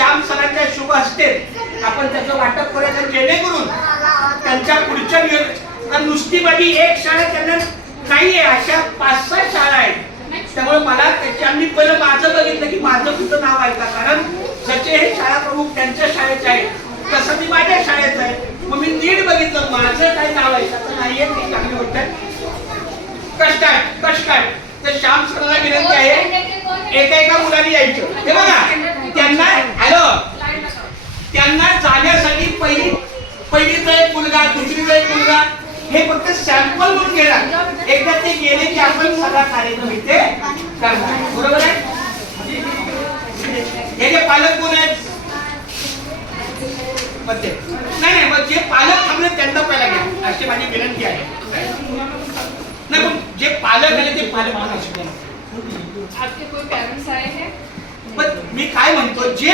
श्याम सरांच्या शुभ हस्ते आपण त्याचं वाटप करूया, जेणेकरून त्यांच्या पुढच्या नुसती माझी एक शाळा त्यांना नाहीये, अशा 5-6 शाळा आहेत. त्यामुळे मला त्यांनी पहिलं माझं बघितलं की माझं कुठं नाव आहे का, कारण जसे हे शाळा प्रमुख त्यांच्या शाळेचे आहे तसं मी माझ्या शाळेचं आहे. मग मी नीट बघितलं माझं काय नाव आहे का नाहीये, ती चांगली गोष्ट आहे. कष्ट आहे. तर श्याम सरांना विनंती आहे एका मुलाने यायचं. हे बघा त्यांना जाण्यासाठी पहिलीचा एक मुलगा, दुसरीचा एक मुलगा हे फक्त सॅम्पल म्हणून घेणार. एकदा ते गेले की आपण सगळा कार्यक्रम इथे करणार. बरोबर आहे. हे जे पालक कोण आहेत नाही मग जे पालक थांबले त्यांना पहिला घ्या अशी माझी विनंती आहे. नाही पण जे पालक आले ते पालक आपके कोई पेरेंट्स आए हैं? पण मी काय म्हणतो जे